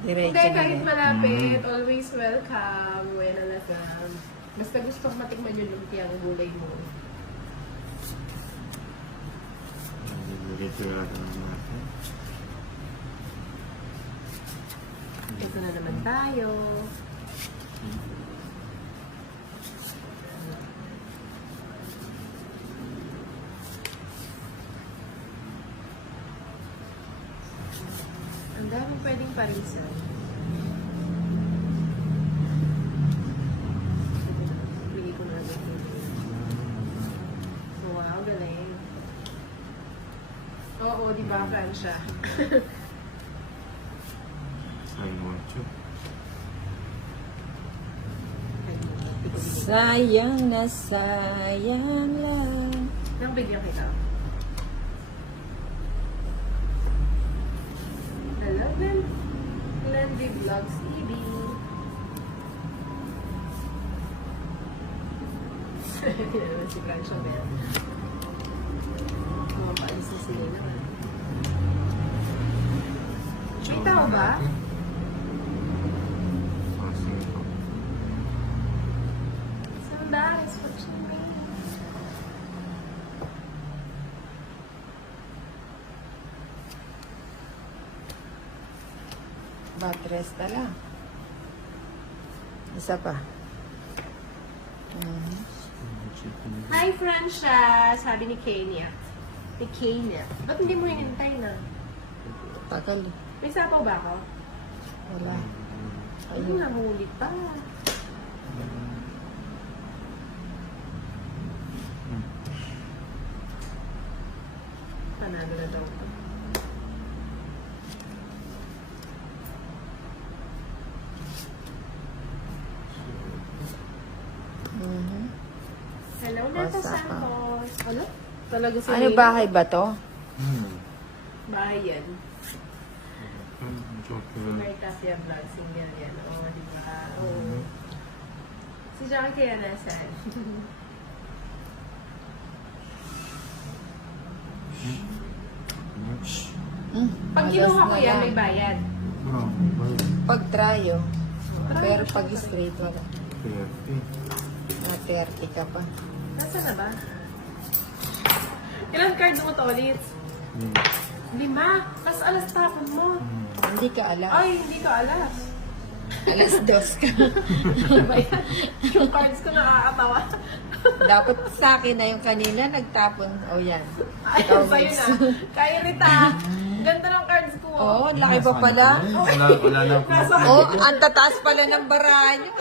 Diretso Hindi, na kahit yan. malapit, always welcome. Buena lasam. Basta gusto ko matikman yung lumpiang gulay mo. Dito natin natin. Ito na naman tayo. Ang daming pwedeng parisan. Pili ko na agad yun. Wow, galing. Oo, di ba, Francia? I want to. Sayang na sayang lang. Nang bigyan kita. Hello, Glendy Vlogs TV. Kailangan si Francia ba yan? Paalis na sila naman. May tao ba? Passing ko. Somebody is watching me. Batres tala. Isa pa. Hi, Francia! Sabi ni Kenya. Ni Kenya. Ba't hindi mo hinintay na? Tagal. May sapaw ba ako? Wala. Ayun, nahuli pa. Panalo na daw ko. Mhm. Hello, Nata Basta pa. Santos. Ano? Talaga si Ano bahay ba to? Bahay yan. Joke. May Cassia Vlog, single yan. Oo, di ba? Oo. Si Jackie kaya nasaan? Pag kinuha ko yan, may bayad. Pag tryo. Pero pag straight wala. 30 ka pa. Nasaan na ba? Ilang card mo to ulit? 5. Mas alas tapon mo. Hindi ka alam. Ay, hindi ka alas. Alas 2 ka. Yung cards ko nakakatawa. Dapat sa akin na yung kanina nagtapon. O yan. Ayun, sa'yo na. Kaya Rita, ganda ng cards ko. Oo, laki pa pala. Wala na ako. Oh, ang tataas pala ng barahan nyo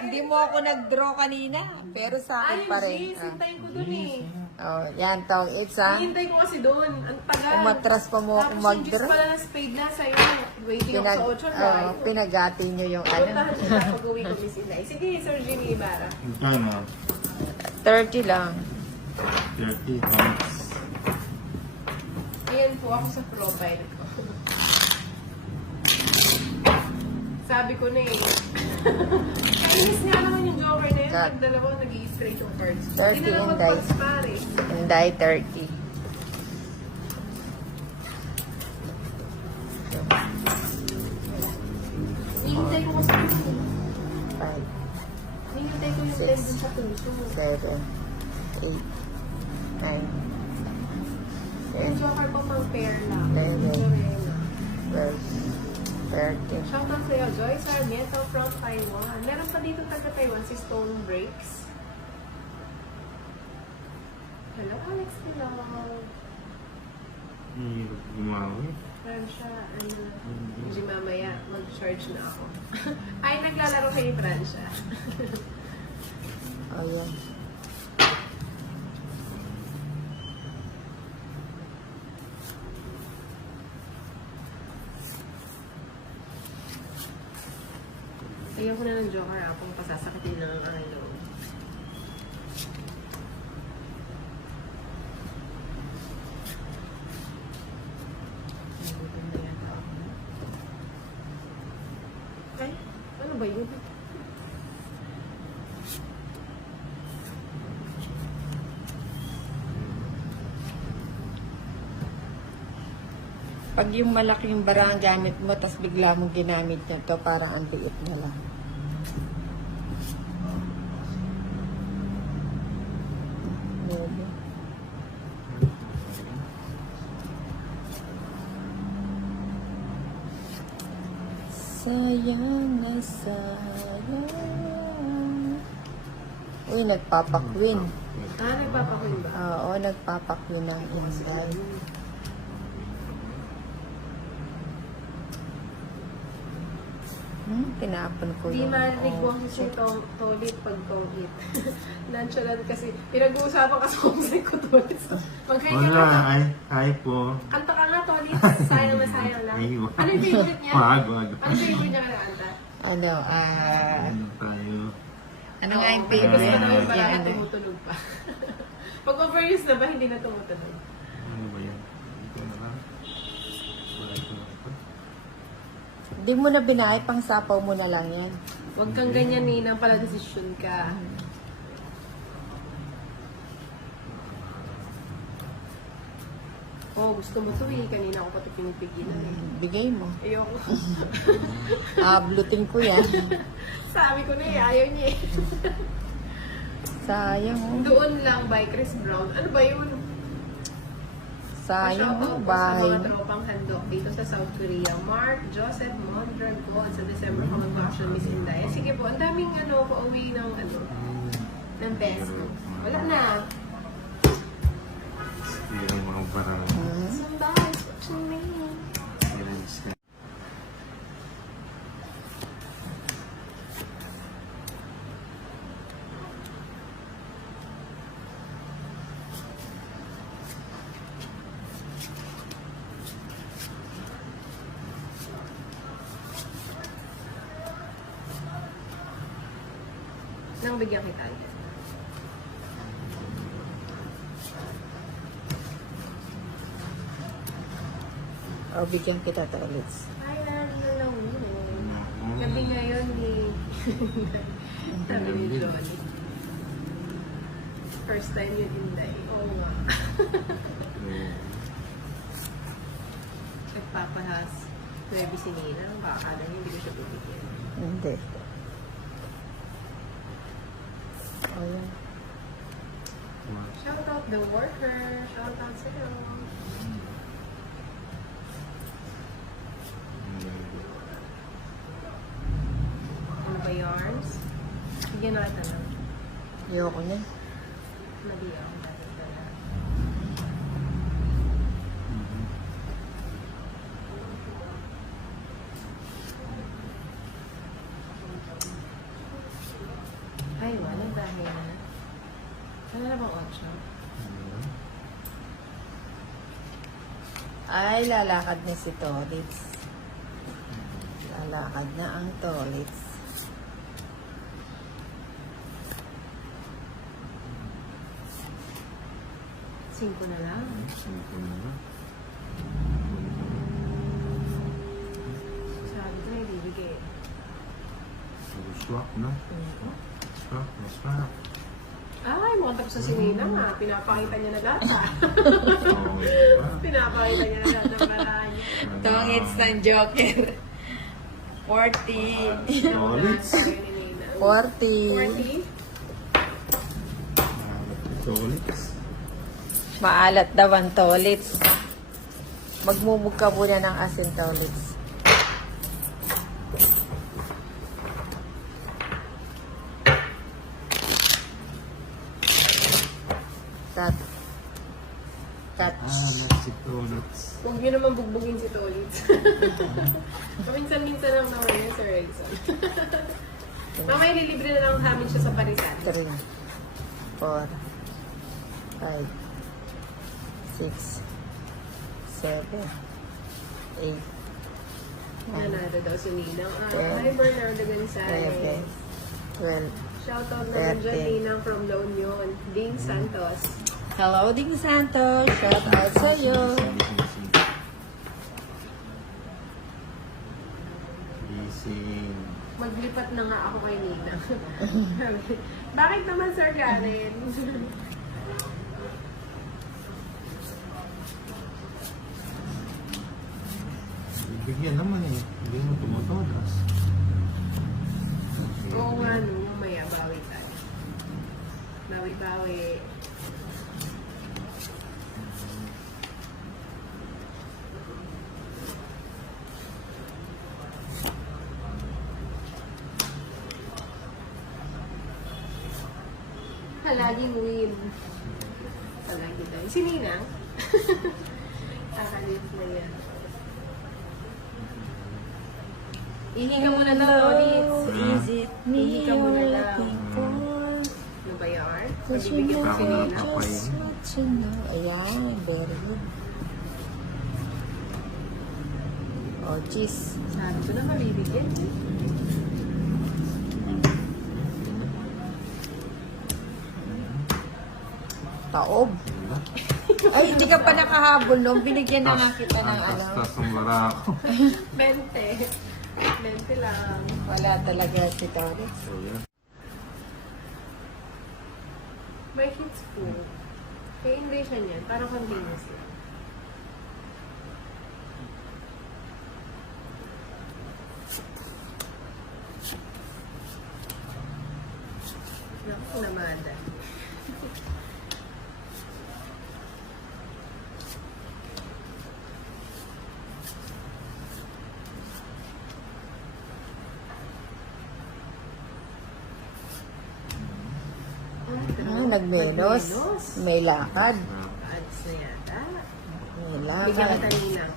Hindi mo ako nag-draw kanina. Pero sa akin Ayun, pa rin. Gis, hintayin ko dun eh. Oh, yan tong it's Hihintay ko kasi doon. Ang tagal. Umatras pa mo Tapos akong yung Gis mag-draw. pala na spade na sa'yo. Waiting ako sa 8 right? pinagati nyo yung ano. Puntahan kita pag-uwi ko, Miss Inay. Sige, Sir Jimmy Ibarra. Ano? 30 lang. 30 times. Ayan po ako sa profile ko. Sabi ko na eh. Kainis nga naman yung joker na yun. Cut. Nagdalawa, nag-i-straight yung cards. 30 Hindi na lang Inday. magpagspare. Hindi, 30. Hihintay ko kasi yun. 5, Hihintay ko yung Six. blend dun sa puso. 7, 8, 9, Yung 10, joker ko pang pair lang. Eleven. Lorena. 12, 13. Shoutout sa'yo, Joy Sarmiento from Taiwan. Meron pa dito taga Taiwan, si Stone Breaks. Hello, Alex Pilog. Gumawi. Francia, ano, hindi mamaya, mag-charge na ako. Ay, naglalaro kayo ni Francia. O yan. Ayoko na ng joker kung pasasakitin lang ang aking loob. Nagutom na yata ako. Ay, ano ba yun? Pag yung malaking bara ang gamit mo, tas bigla mong ginamit nyo to, parang ang liit na lang. Grabe. Sayang na sayang. Uy, nagpapakwin. Nagpapakwin ba? Oo, nagpapakwin ng Inday. Tinapon ko Di yung marinig mo oh, kasi toilet pag toilet. Nonchalant kasi. Pinag-uusapan kasi kung saan ko toilet. Magkaya Wala, ka ay po. kanta ka nga toilet. Sayang na sayang lang. Ay, wag. Ano yung favorite niya? Wag, wag. Ano yung favorite niya kanta? Ano, Ano tayo? ano nga yung Kasi gusto favorite? ko naman pala Yung na ano? tumutunog pa. Pag overuse na ba, hindi na tumutunog? Ano ba yan? Ito na lang. Wala ito na ito. Di mo na binay, pang sapaw mo na lang yan. Huwag kang ganyan, Ninang, pala desisyon ka. Oh, gusto mo to eh. Kanina ako pa ito pinipigilan eh. Bigay mo. Ayoko. Ablutin ko yan. Sabi ko na eh, ayaw niya eh. Sayang oh. Doon lang by Chris Brown. Ano ba yun? Sayang Pa-shoutout oh, po bahay. sa mga tropang handok dito sa South Korea. Mark Joseph Mondragon sa December pa mag-vacation Miss Inday. Sige po, ang daming pauwi ng ng best. Wala na. Yung mga barang. Somebody's watching me. Nang bigyan kita. O, bigyan kita to ulit. Ay, lang yun. Gabi ngayon ni... Sabi ni Johnny. First time yun Inday. Oo nga. Nagpapahas. Baby si Nina. Baka akala niya hindi ko siya bibigyan. Hindi. O, yan. Shout out the worker. Shout out sa'yo. Ano ba yarns? Bigyan na kita lang. Ayoko niya. Mali ako. Dapat pala. Ay, wala dahil na. Ano na bang 8? Ay, lalakad na si Tolitz. Lalakad na ang Tolitz. Cinco na lang. Sabi ko na ibibigay. Swak na. Swak, swak. Ay, mukhang tapos sa sinina nga. Pinapakita niya na lahat. Oh, diba? Pinapakita niya na lahat ng paraan niya. Tolitz ng Joker. 40. Tolitz. 40. 40? Tolitz. Maalat daw ang Tolitz. Magmumug ka muna ng asin, Tolitz. Cut. Cut. Si Tolitz. Huwag niyo naman bugbugin si Tolitz. Paminsan-minsan lang naman yun, Sir Edson. Mamaya lilibre na lang namin siya sa parisan. 3, 4, 5, 6, 7, 8, 9, Nanado daw si Ninang. Ten. Hi, Bernardo Gonzalez. 11, 12. Shoutout naman dyan, 13. Ninang from La Union. Dean Santos. Hello, Ding Santos. Shout out sa'yo. Gising. Maglipat na nga ako kay Ninang. Bakit naman, Sir Garen? Bigyan naman eh. Hindi mo tumutodas. Oo nga, no. Mamaya, bawi tayo. Bawi-bawi. Palaging win. Palagi tayo. Si Ninang? Kakalit na yan. Ihinga mo na lang, Tolits. Is it me Hindi ka muna you're lang. looking for? Ano ba yan? Cause you Magbibigyan know ko si I Ninang. just want to know. Ayan, very good. Oh, cheese. Sabi ko na mabibigyan. Taob. Ay, hindi ka pa nakahabol nung binigyan na nga kita ng ano. Tas ang barako. 20. 20 lang. Wala talaga si Tolits. So, yan. May hits po. Kaya hindi siya niyan. Parang continuous lang. Naku, namada. Ah, nagmelos. May lakad. Ads na yata. May Bigyan ka lakad. taninang.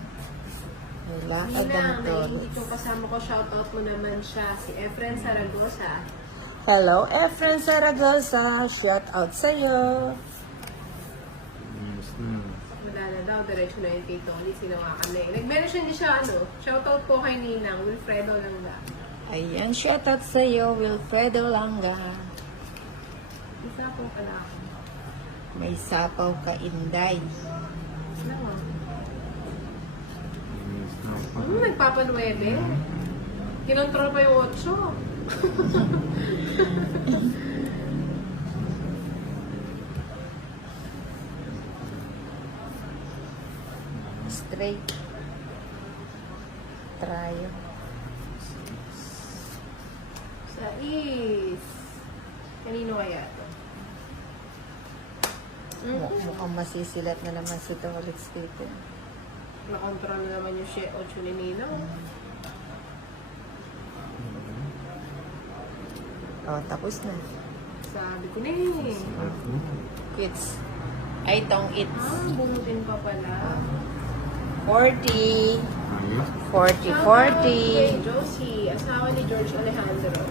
May lakad ang Ninang, Tolits. naiingit yung kasama ko. Shoutout mo naman siya. Si Efren Saragosa. Hello, Efren Saragosa. Shout out sa'yo. Yes na. Wala na daw. Diretso na yung kay Tony. Sinawakan na eh. Nag-mention din siya ano. Shoutout po kay Ninang. Wilfredo lang ba? Ayan, shout out sa'yo, Wilfredo Langga. Isa po pala ako. May sapaw ka, Inday. Ano mo? Yes na pa. Nagpapanuebe. Kinontrol pa yung 8. Straight. Trayo. Sa is. Kanino kaya to? Mukhang masisilat na naman si Tolits dito. Nakontrol na naman yung 8 ni Ninang. Oh, tapos na. Sabi ko na eh. Quits. Ay, tong it's. Ah, bumutin pa pala. 40. Ayos. 40, Shoutout 40. kay Josie, asawa ni George Alejandro.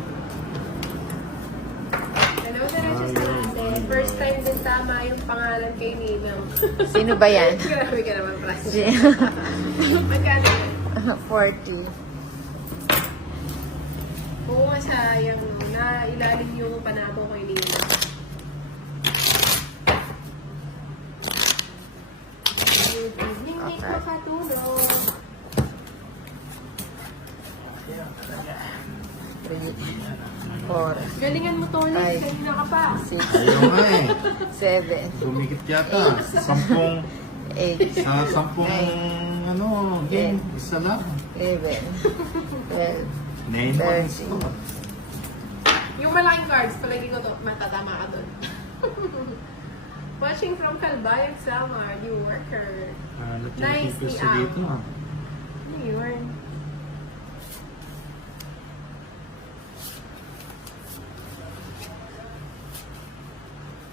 Hello, diretso sa natin. First time din tama yung pangalan kay Ninang. Sino ba yan? Grabe ka naman, Francis. Magkano yun? 40. Oo nga, sayang. Na ilalim yung panabo kay Ninang. Good evening, Nick Okay. Makatulog. 3, 4, Galingan mo, Tony. Ay. Kanina ka pa. 6, Ayaw nga eh. 7, Dumikit yata. 10. 8, Sa 10 ano, game. Isa lang. 11, 12, 9 points. 13. Yung malaking cards, palagi ko to, matatama ka doon. Watching from Calbayog, Samar, new worker. Nice, Nice Iam. dito ah. Ano yun?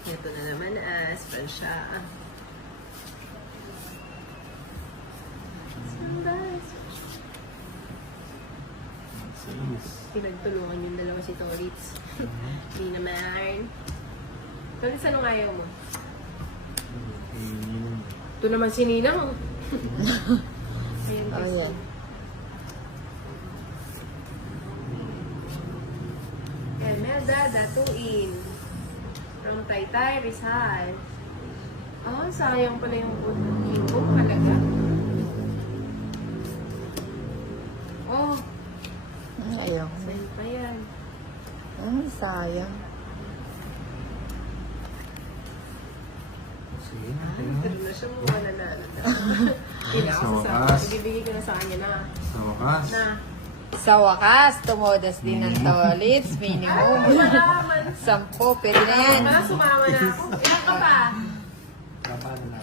Ito na naman as Fransya. Sis. Pinagtulungan yung dalawa si Tolits. Hindi naman. Tolits, anong ayaw mo? Ito naman si Ninang. Ayan, Oh, kasi. yan. Elmelda, Datuin. From Taytay, Rizal. Ah, sayang pala yung linggo. Halaga. Oh, Ayaw. saan pa yan? Ay, sayang. Sige, Pero na siya mo nanalo na. Sa Pinakasasama. wakas. Ibibigay ko na sa kanya na. Sa wakas. Na. Sa wakas, tumodas din ng tolits. Minimum. Malaman. 10, pwede na yan. Sumama na ako. Ilan ka pa? Kapal na.